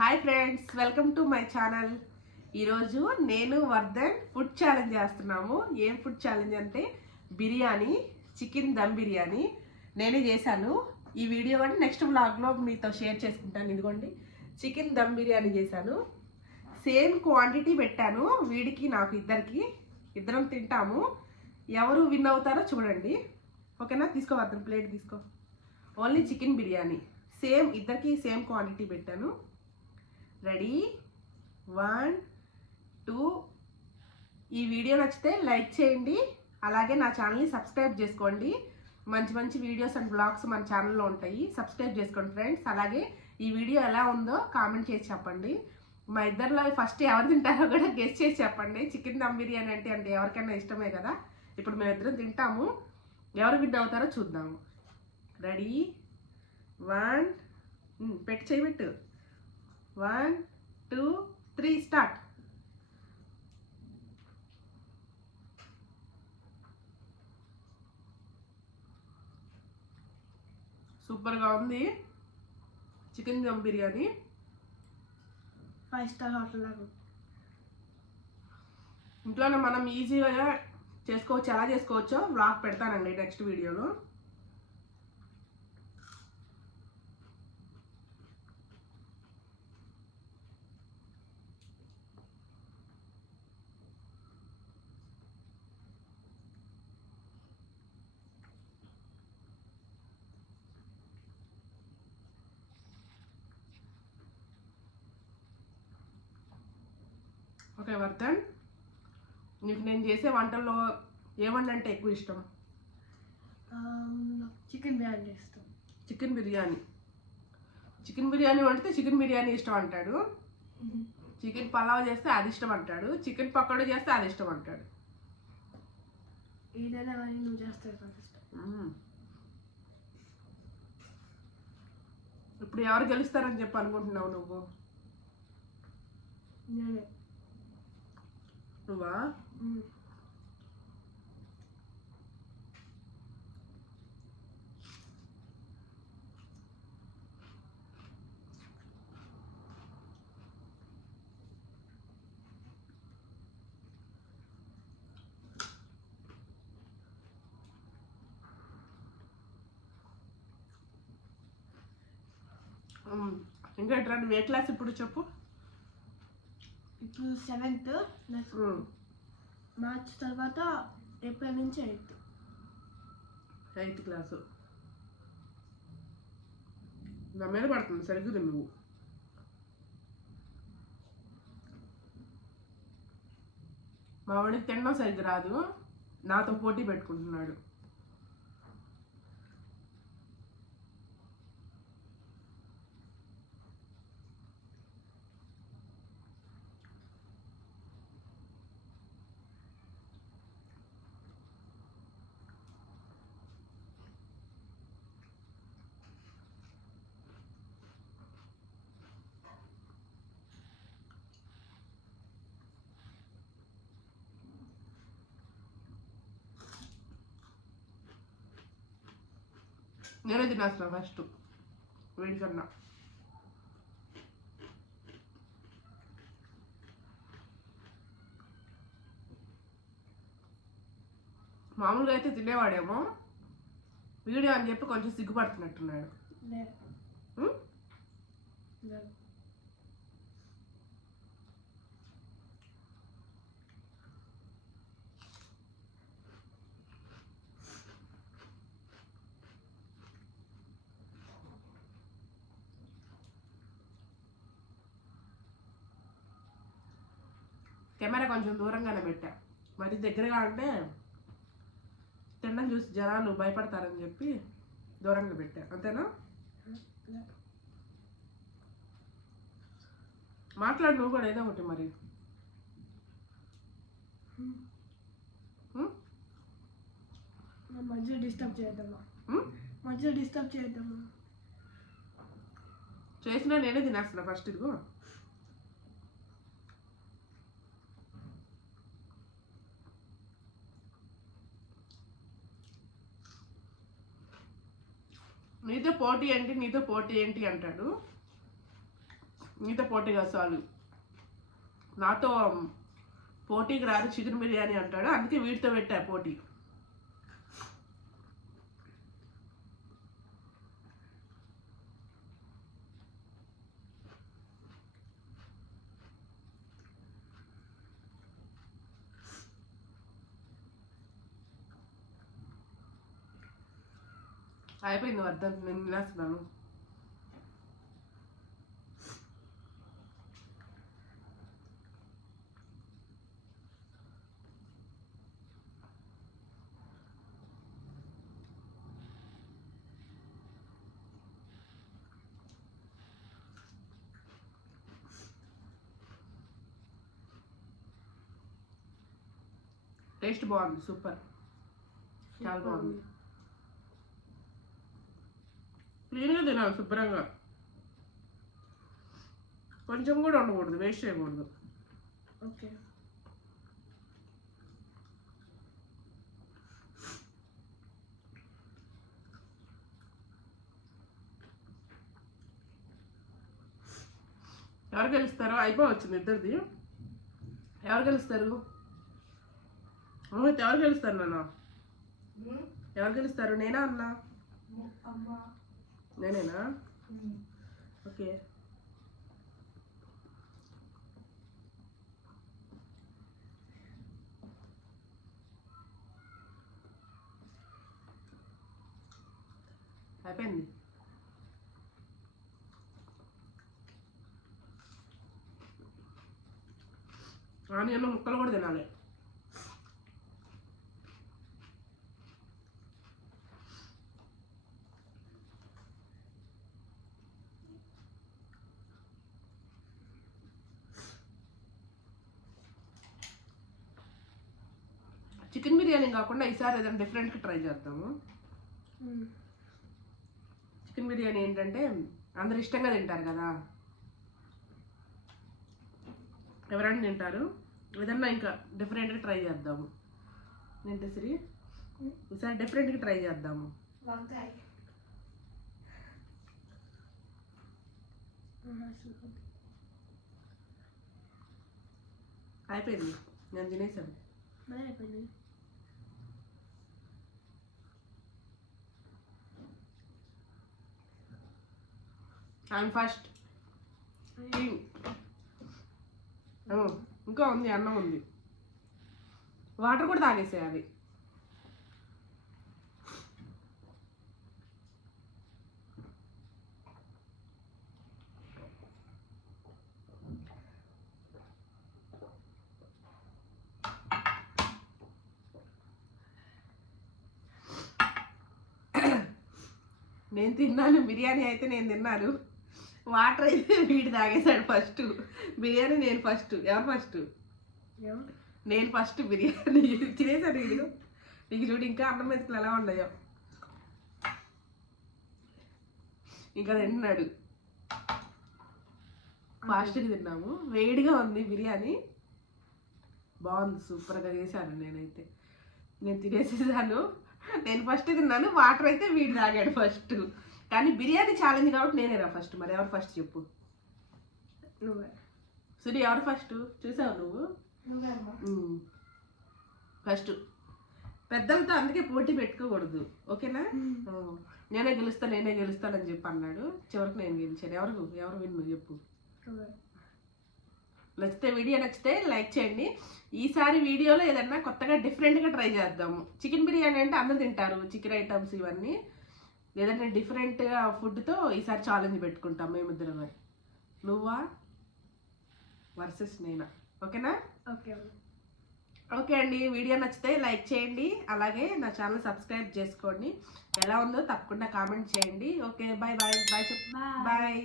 Hi friends, welcome to my channel. ఈరోజు నేను Vardhan food challenge చేస్తున్నాము. ఏం ఫుడ్ ఛాలెంజ్ అంటే బిర్యానీ, చికెన్ దమ్ బిర్యానీ నేనే చేశాను. ఈ వీడియో కూడా నెక్స్ట్ వ్లాగ్లో మీతో షేర్ చేసుకుంటాను. ఇదిగోండి, చికెన్ దమ్ బిర్యానీ చేశాను. సేమ్ క్వాంటిటీ పెట్టాను, వీడికి నాకు ఇద్దరం తింటాము. ఎవరు విన్ అవుతారో చూడండి. ఓకేనా? తీసుకో వర్ధన్, ప్లేట్ తీసుకో. ఓన్లీ చికెన్ బిర్యానీ ఇద్దరికి సేమ్ క్వాంటిటీ పెట్టాను. రెడీ, 1 2. ఈ వీడియో నచ్చితే లైక్ చేయండి, అలాగే నా ఛానల్ని సబ్స్క్రైబ్ చేసుకోండి. మంచి మంచి వీడియోస్ అండ్ బ్లాగ్స్ మన ఛానల్లో ఉంటాయి. సబ్స్క్రైబ్ చేసుకోండి ఫ్రెండ్స్. అలాగే ఈ వీడియో ఎలా ఉందో కామెంట్ చేసి చెప్పండి. మా ఇద్దరిలో ఫస్ట్ ఎవరు తింటారో కూడా గెస్ట్ చేసి చెప్పండి. చికెన్ దమ్ బిర్యానీ అంటే ఎవరికైనా ఇష్టమే కదా. ఇప్పుడు మేమిద్దరం తింటాము. ఎవరు విన్ అవుతారో చూద్దాము. రెడీ, 1 పెట్టి చేయబెట్టు. 1 2 3 స్టార్ట్. సూపర్గా ఉంది chicken dum biryani. 5 star hotel లాగా. ఇంట్లోనే మనం ఈజీగా చేసుకోవచ్చు. ఎలా చేసుకోవచ్చో వ్లాగ్ పెడతానండి నెక్స్ట్ వీడియోలో. ఓకే వర్ధన్, నీకు నేను చేసే వంటల్లో ఏ వంట అంటే ఎక్కువ ఇష్టం? చికెన్ బిర్యానీ ఇష్టం. చికెన్ బిర్యానీ వండితే చికెన్ బిర్యానీ ఇష్టం అంటాడు. చికెన్ పలావ్ చేస్తే అది ఇష్టం అంటాడు. చికెన్ పకోడీ చేస్తే అది ఇష్టం అంటాడు. ఏదైనా కానీ నువ్వు చేస్తావు నాకు ఇష్టం. ఇప్పుడు ఎవరు గెలుస్తారని చెప్పి అనుకుంటున్నావు నువ్వు? నేనే. నువ్వా? ఇంకా ఎట్లా ఏ క్లాస్ ఇప్పుడు చెప్పు? ఇప్పుడు 7th, మార్చ్ తర్వాత ఏప్రిల్ నుంచి 8th క్లాసు. నా మీద పడుతుంది సరిగ్గా నువ్వు. మా వాడికి తినడం సరిగ్గా రాదు, నాతో పోటీ పెట్టుకుంటున్నాడు. నేనే తినేస్తున్నా ఫస్ట్ వీడికన్నా. మామూలుగా అయితే తినేవాడేమో, వీడియో అని చెప్పి కొంచెం సిగ్గుపడుతున్నట్టున్నాడు. కెమెరా కొంచెం దూరంగానే పెట్టా, మరి దగ్గరగా అంటే తినడం చూసి జనాలు భయపడతారని చెప్పి దూరంగా పెట్టా. అంతేనా? మాట్లాడు నువ్వు కూడా ఏదో ఒకటి. మరి మధ్యలో డిస్టర్బ్ చేద్దామా? చేసినా నేనే తినేస్తున్నా ఫస్ట్. ఇదిగో నీతో పోటీ ఏంటి అంటాడు. నీతో పోటీగా చాలు. నాతో పోటీకి రారు చికెన్ బిర్యానీ అంటాడు, అందుకే వీటితో పెట్టా పోటీ. అయిపోయింది వద్ద నేను తినేస్తున్నాను. టేస్ట్ బాగుంది, సూపర్, చాలా బాగుంది. క్లీన్గా తినాలి, శుభ్రంగా, కొంచెం కూడా ఉండకూడదు, వేస్ట్ చేయకూడదు. ఓకే. ఎవరు గెలుస్తారో అయిపోవచ్చింది ఇద్దరిది. ఎవరు గెలుస్తారు? మోహిత్ ఎవరు గెలుస్తారు నాన్న? ఎవరు గెలుస్తారు? నేనా అన్నా? నేనేనా? ఓకే. అయిపోయింది. ఆనియన్ ముక్కలు కూడా తినాలి. చికెన్ బిర్యానీ కాకుండా ఈసారి ఏదైనా డిఫరెంట్గా ట్రై చేద్దాము. చికెన్ బిర్యానీ ఏంటంటే అందరు ఇష్టంగా తింటారు కదా, ఎవరైనా తింటారు. ఏదన్నా ఇంకా డిఫరెంట్గా ట్రై చేద్దాము. ఏంటి సిరి, ఈసారి డిఫరెంట్గా ట్రై చేద్దాము. అయిపోయింది, నేను తినేసాను. అయిపోయింది. I'm first. ఇంకా ఉంది, అన్నం ఉంది, వాటర్ కూడా తాగేసేయాలి. నేను తిన్నాను బిర్యానీ, అయితే నేను తిన్నాను. వాటర్ అయితే వీడు తాగేశాడు ఫస్ట్. బిర్యానీ నేను ఫస్ట్. ఎవరు ఫస్ట్? నేను ఫస్ట్ బిర్యానీ తినేసాడు వీడు. నీకు చూడు ఇంకా అన్నం మెతుకులు ఎలా ఉన్నాయో. ఇంకా తిన్నాడు. ఫాస్ట్గా తిన్నాము. వేడిగా ఉంది బిర్యానీ, బాగుంది, సూపర్గా చేశాను. నేనైతే నేను తినేసేసాను. నేను ఫస్ట్ తిన్నాను, వాటర్ అయితే వీడు తాగాడు ఫస్ట్. కానీ బిర్యానీ ఛాలెంజ్ కాబట్టి నేనేరా ఫస్ట్. మరి ఎవరు ఫస్ట్ చెప్పు? నువ్వే. సుడి ఎవరు ఫస్ట్ చూసావు నువ్వు? ఫస్ట్. పెద్దలతో అందుకే పోటీ పెట్టుకోకూడదు, ఓకేనా? నేనే గెలుస్తానని చెప్పి అన్నాడు. చివరికి నేను గెలిచాను. ఎవరు విన్ను చెప్పు? వీడియో నచ్చితే లైక్ చేయండి. ఈసారి వీడియోలో ఏదన్నా కొత్తగా డిఫరెంట్గా ట్రై చేద్దాము. చికెన్ బిర్యానీ అంటే అందరూ తింటారు, చికెన్ ఐటమ్స్ ఇవన్నీ. లేదంటే డిఫరెంట్గా ఫుడ్తో ఈసారి ఛాలెంజ్ పెట్టుకుంటాం మేమిద్దరం. నువ్వా వర్సెస్ నేనా? ఓకేనా? ఓకే అండి. వీడియో నచ్చితే లైక్ చేయండి, అలాగే నా ఛానల్ సబ్స్క్రైబ్ చేసుకోండి. ఎలా ఉందో తప్పకుండా కామెంట్ చేయండి. Okay, bye. చెప్పు బాయ్.